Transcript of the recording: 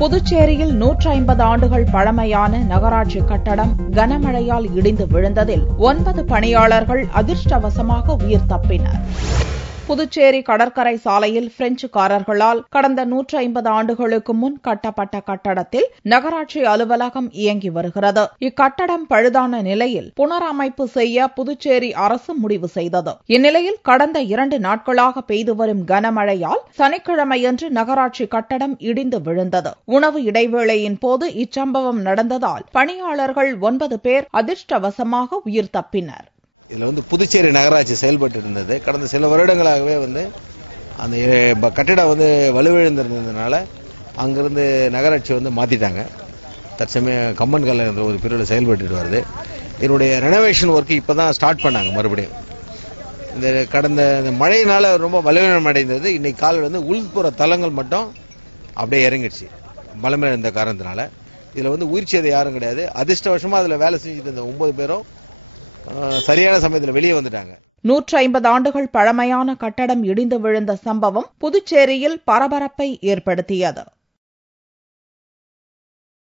புதுச்சேரியில் 150 ஆண்டுகள் பழமையான நகராட்சி கட்டடம் கனமழையால் இடிந்து விழுந்ததில் 9 பணியாளர்கள் அதிர்ஷ்டவசமாக உயிர் தப்பினர். புதுச்சேரி கடற்கரை சாலையில் பிரெஞ்சுக்காரர்களால் கடந்த 150 ஆண்டுகளுக்கு முன் கட்டப்பட்ட கட்டடத்தில் நகராட்சி அலுவலகம் இயங்கி வருகிறது. இக்கட்டடம் பழுதான நிலையில் புனரமைப்பு செய்ய புதுச்சேரி அரசு முடிவு செய்தது. இந்நிலையில் கடந்த 2 நாட்களாக பெய்து வரும் கனமழையால் சனிக்கிழமையன்று நகராட்சி கட்டடம் இடிந்து விழுந்தது. உணவு இடைவேளையின் போது இச்சம்பவம் நடந்ததால் பணியாளர்கள் 9 பேர் அதிர்ஷ்டவசமாக உயிர் தப்பினர். இதுல புதுச்சேரி நகராட்சி செயல்பட்டு இருந்தது. கடந்த சில வருடங்களாகவே அந்த கட்டிடம் வலுவிழந்திருந்ததுனால அங்கிருந்து நகராட்சி மாத்திட்டாங்க. தற்சமயம் கம்பன் கல்ல ஒரு பிரிவில் செயல்பட்டு வருது. இதனுடைய ரெனோவேஷன் ஒர்க் இப்பதான் ஸ்டார்ட் பண்ணாங்க. மறுபடியும் இந்த கடந்த மழையினால ரொம்ப பலவீனம் அடைந்தது. இன்னைக்கு காலையில் உள்புற தளங்கள் மட்டும் அப்படியே இறங்கிடுச்சு. மழை இருந்த காரணத்தினால இதுல உயிர் சேதம் யாரும் கிடையாது. அதிர்ஷ்டவசமா அதுல வேலை செஞ்சுட்டு இருந்த 9 பேரும் சரியான சமயத்தில் வெளியே வந்துட்டாங்க. 150 ஆண்டுகள் பழமையான கட்டடம் இடிந்து விழுந்த சம்பவம் புதுச்சேரியில் பரபரப்பை ஏற்படுத்தியது.